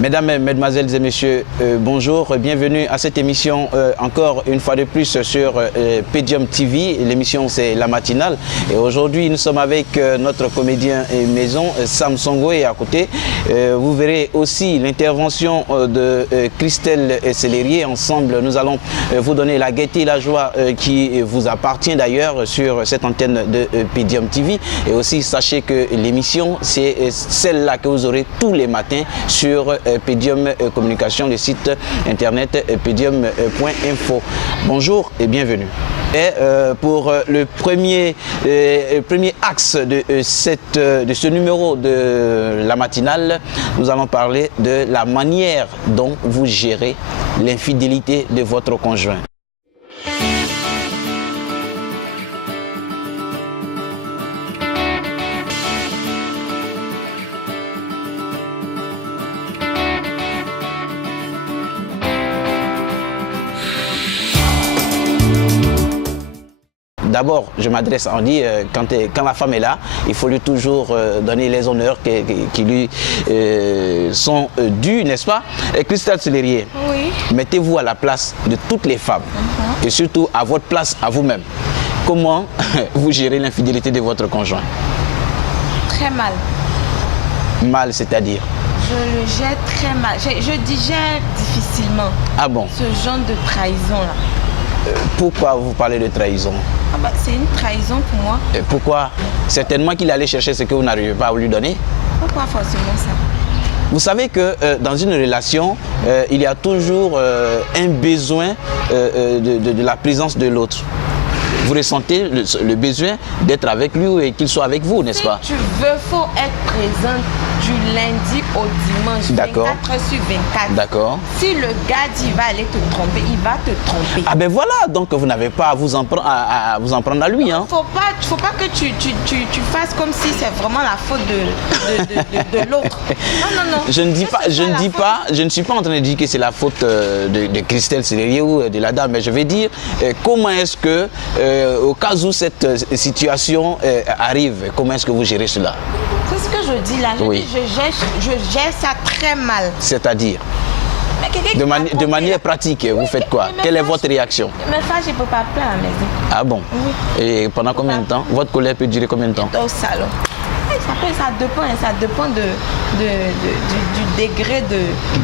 Mesdames, Mesdemoiselles et Messieurs, bonjour, bienvenue à cette émission encore une fois de plus sur Podium TV. L'émission c'est La Matinale et aujourd'hui nous sommes avec notre comédien maison Sam Songo et à côté vous verrez aussi l'intervention de Christelle Sellerier. Ensemble nous allons vous donner la gaieté et la joie qui vous appartient d'ailleurs sur cette antenne de Podium TV et aussi sachez que l'émission c'est celle-là que vous aurez tous les matins sur Podium Communication, le site internet podium.info. Bonjour et bienvenue. Et pour le premier axe de ce numéro de la matinale, nous allons parler de la manière dont vous gérez l'infidélité de votre conjoint. D'abord, je m'adresse, on dit, quand la femme est là, il faut lui toujours donner les honneurs qui lui sont dus, n'est-ce pas? Christelle Sellerier, oui. Mettez-vous à la place de toutes les femmes et surtout à votre place, à vous-même. Comment vous gérez l'infidélité de votre conjoint? Très mal. Mal, c'est-à-dire? Je le gère très mal. Je digère difficilement. Ah bon? Ce genre de trahison-là. Pourquoi vous parlez de trahison? C'est une trahison pour moi. Et pourquoi? Certainement qu'il allait chercher ce que vous n'arrivez pas à lui donner. Pourquoi forcément ça? Vous savez que dans une relation, il y a toujours un besoin de la présence de l'autre. Vous ressentez le besoin d'être avec lui et qu'il soit avec vous, n'est-ce pas? Si tu veux, il faut être présent du lundi au dimanche, 24 heures sur 24. D'accord. Si le gars dit qu'il va aller te tromper, il va te tromper. Ah ben voilà, donc vous n'avez pas à vous en prendre à lui. Hein. Faut pas que tu fasses comme si c'est vraiment la faute de l'autre. Non. Je ne suis pas en train de dire que c'est la faute de Christelle Sellerier ou de la dame, mais je vais dire comment est-ce que au cas où cette situation arrive, comment est-ce que vous gérez cela? C'est ce que je dis là. Oui. Je gère ça très mal. C'est-à-dire? De manière pratique, vous faites quoi? Quelle est votre réaction? Mais ça, je ne peux pas pleurer à la maison. Ah bon? Oui. Et pendant combien de temps? Votre colère peut durer combien de temps? Au salon. Ça dépend du degré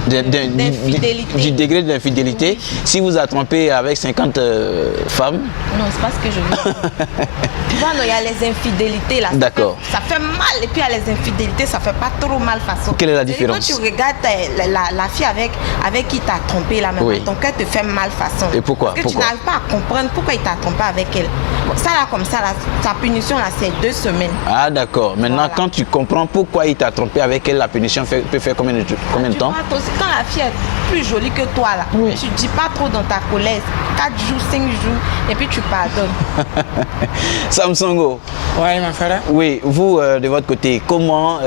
d'infidélité. Du degré d'infidélité. Oui. Si vous êtes trompé avec 50 femmes. Non, c'est pas ce que je veux. Tu vois, il y a les infidélités là. D'accord. Ça fait mal et puis il y a les infidélités, ça fait pas trop mal façon. Quelle est la différence? Quand tu regardes la fille avec qui t'a trompé là maintenant, ton cœur te fait mal façon. Et pourquoi? Parce que tu n'arrives pas à comprendre pourquoi il t'a trompé avec elle. Bon, ça là comme ça, là, sa punition là, c'est 2 semaines. Ah d'accord. Maintenant, voilà. Quand tu comprends pourquoi il t'a trompé avec elle, la punition peut faire combien de temps? Quand la fille est plus jolie que toi là, tu dis pas trop dans ta colère. 4 jours, 5 jours, et puis tu pardonnes. Sam Songo. Oui, mon frère. Oui, vous, de votre côté, comment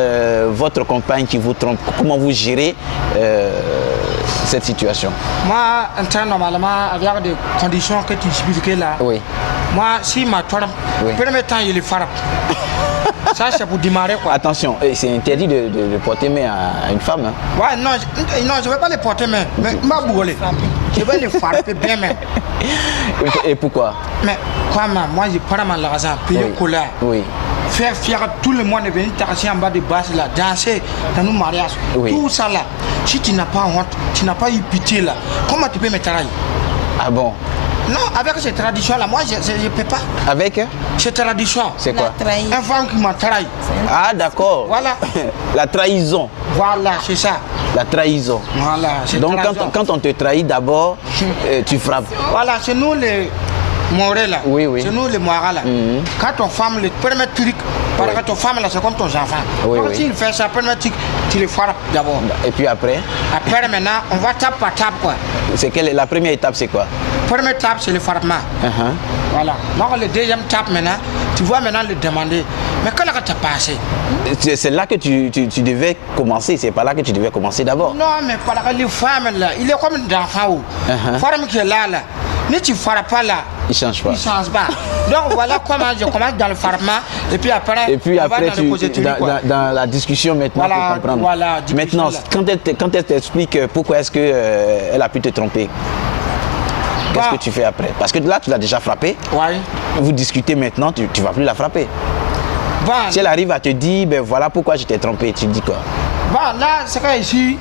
votre compagne qui vous trompe, comment vous gérez cette situation? Moi, en temps normalement, avec des conditions que tu expliquais là, oui. Moi, si ma trompe, premier temps, il est frappe. Ça, c'est pour démarrer quoi. Attention, c'est interdit de porter main à une femme. Hein. Ouais, non, je ne vais pas les porter main, mais je vais les frapper bien même. Et pourquoi? Mais quoi, moi, je prends mon argent, payer colère. Oui. Faire fier tout le monde de venir t'arracher en bas de base là, danser dans nos mariages. Oui. Tout ça là, si tu n'as pas honte, tu n'as pas eu pitié là, comment tu peux me trahir? Ah bon? Non, avec cette tradition là, moi je ne peux pas. Avec? Cette tradition. C'est quoi? Un femme qui m'a trahi. Ah d'accord. Voilà. La trahison. Voilà, c'est ça. La trahison. Voilà. Donc quand on te trahit d'abord, tu frappes. Voilà, c'est nous les Morés là. Oui. C'est nous les Moiras là. Quand ton femme, le premier truc, parce que ton femme là, c'est comme ton enfant. Donc s'il fait ça, premier truc, tu le frappes d'abord. Et puis après? Après maintenant, on va tape par tape quoi. La première étape c'est quoi? Première étape c'est le frappement. Voilà. Donc le deuxième étape maintenant, tu vas maintenant le demander. Mais quand tu as passé? C'est là que tu devais commencer, c'est pas là que tu devais commencer d'abord. Non, mais par les femmes là, il est comme un enfant. Femme qui est là, ni tu ne frappes pas là, il ne change pas. Il change pas. Donc voilà comment je commence dans le farma et puis après, on va dans la discussion maintenant voilà, pour comprendre. Voilà, maintenant, quand elle t'explique pourquoi est-ce qu'elle a pu te tromper, qu'est-ce que tu fais après? Parce que là, tu l'as déjà frappé. Ouais. Vous discutez maintenant, tu ne vas plus la frapper. Bon, si elle arrive à te dire, ben voilà pourquoi je t'ai trompé, tu dis quoi? Bon, là, c'est quoi ici?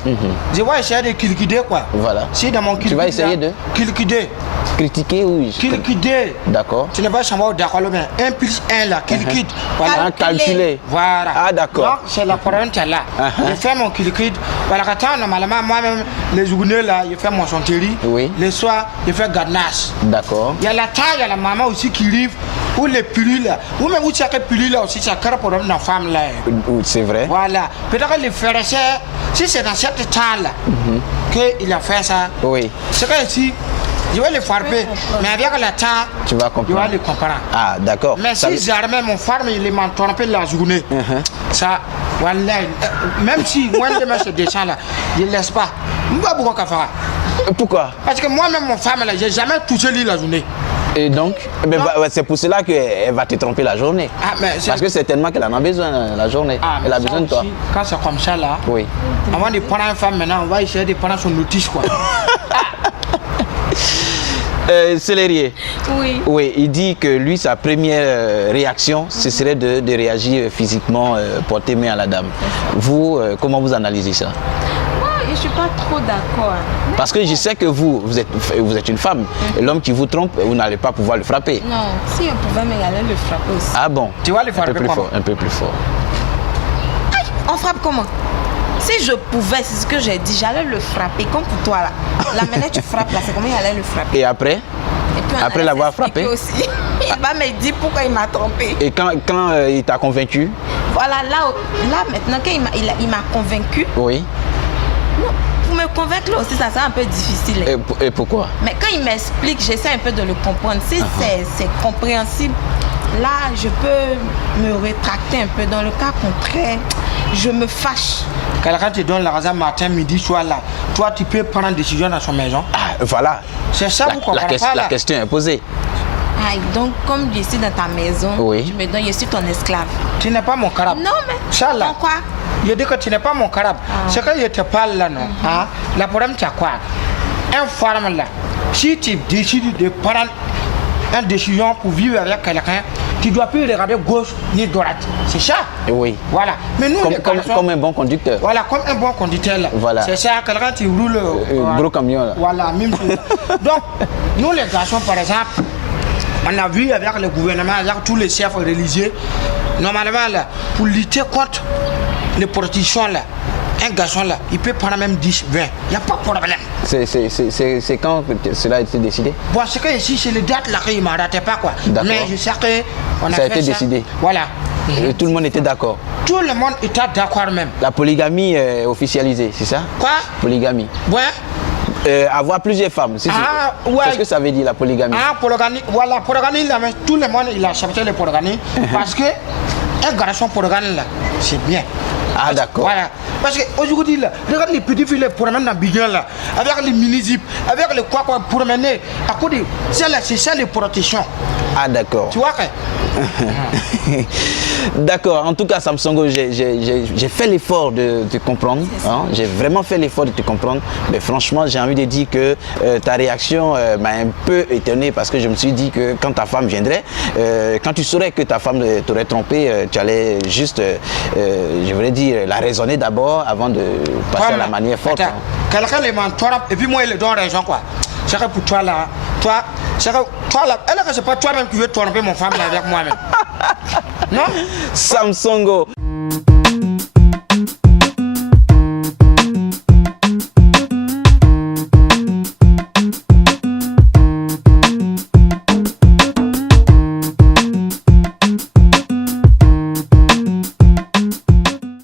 Je vais essayer de cliquer quoi. Voilà. Si dans mon tu vas essayer de cliquer. Critiquer ou cliquer. D'accord. Tu ne vas pas d'accord, mais 1 plus 1 là, cliquer. Voilà. Calculer. Voilà. Ah d'accord. Donc c'est la problème qui est là. Je fais mon cliquer. Voilà, quand normalement, moi-même, les journées là, je fais mon chanterie. Oui. Les soirs, je fais garnage. D'accord. Il y a la taille, il y a la maman aussi qui arrive. Ou les pilules là. Ou même vous savez pilules là aussi, c'est un problème dans la femme là. C'est vrai. Voilà. Peut-être que les frères et sœurs, si c'est dans cette taille là, qu'il a fait ça. Oui. C'est que ici, je vais les frapper, mais avec la taille, tu vas comprendre. Je vais les comprendre. Ah, d'accord. Mais si j'armais mon femme, il m'a trompé la journée. Ça, voilà. Même si moi, je descends là, je ne laisse pas. Pourquoi? Parce que moi-même, mon femme, je n'ai jamais touché lui la journée. Et donc, c'est pour cela qu'elle va te tromper la journée. Parce que certainement qu'elle en a besoin la journée. Elle a besoin de toi. Aussi, quand c'est comme ça là, oui. Avant de prendre une femme maintenant, on va essayer de prendre son notice quoi. Célérier. Oui. Oui, il dit que lui, sa première réaction, ce serait de réagir physiquement, porter main à la dame. Vous, comment vous analysez ça? Je ne suis pas trop d'accord. Parce que je sais que vous êtes une femme. Et l'homme qui vous trompe, vous n'allez pas pouvoir le frapper. Non, si on pouvait, mais j'allais le frapper aussi. Ah bon? Tu vas le frapper un peu plus fort. Aïe, on frappe comment? Si je pouvais, c'est ce que j'ai dit, j'allais le frapper, comme pour toi là. La manière tu frappes là, c'est comment j'allais le frapper. Et après? Après l'avoir frappé aussi, il va me dire pourquoi il m'a trompé. Et quand il t'a convaincu? Voilà, là maintenant, quand il m'a convaincu. Oui. Non, pour me convaincre là aussi, ça c'est un peu difficile. Et pourquoi? Mais quand il m'explique, j'essaie un peu de le comprendre. Si c'est compréhensible, là, je peux me rétracter un peu. Dans le cas contraire, je me fâche. Quelqu'un te donne l'argent matin, midi, soir là. Toi, tu peux prendre une décision dans son maison. Ah, voilà. C'est ça, vous comprenez pas là. La question est posée. Ah, donc, comme je suis dans ta maison, oui. tu me donnes, je suis ton esclave. Tu n'es pas mon carabe. Non, mais ça là. Pourquoi? Je dis que tu n'es pas mon carabe. C'est que je te parle là, non. Le problème, c'est quoi? Un femme là, si tu décides de prendre une décision pour vivre avec quelqu'un, tu ne dois plus regarder gauche ni droite. C'est ça? Oui. Voilà. Mais nous, comme un bon conducteur. Voilà, comme un bon conducteur là. Voilà. C'est ça, quelqu'un qui roule. Gros camion là. Voilà, même donc, nous les garçons, par exemple, on a vu avec le gouvernement, avec tous les chefs religieux, normalement là, pour lutter contre les protections là, un garçon là, il peut prendre même 10, 20, il n'y a pas de problème. C'est quand que cela a été décidé? Bon, c'est que ici, c'est les dates là qu'il ne m'arrêtait pas quoi. Mais je sais qu'on a ça a fait été décidé. Voilà. Et tout le monde était d'accord? Tout le monde était d'accord même. La polygamie est officialisée, c'est ça? Quoi? Polygamie. Ouais. Avoir plusieurs femmes, c'est ouais. ce que ça veut dire la polygamie? Ah, polygamie, voilà, polygamie, là, mais tout le monde il a accepté le polygamie parce que un garçon polygame là, c'est bien. Ah d'accord. Voilà. Parce qu'aujourd'hui là, regarde les petits filles pour promener dans Bignon là, avec les mini-zips, avec les quoi pour promener. À côté, c'est ça les protections. Ah d'accord. Tu vois que d'accord. En tout cas, Samsongo, j'ai fait l'effort de te comprendre. Hein? J'ai vraiment fait l'effort de te comprendre. Mais franchement, j'ai envie de dire que ta réaction m'a un peu étonné parce que je me suis dit que quand ta femme viendrait, quand tu saurais que ta femme t'aurait trompé, tu allais juste, je voulais dire, la raisonner d'abord avant de passer à la manière forte. Hein. Quelqu'un les mentor et puis moi, il le donne raison quoi. C'est que pour toi là, c'est que toi là, elle c'est pas toi-même qui veux tromper mon femme là avec moi-même. Non? Samsongo,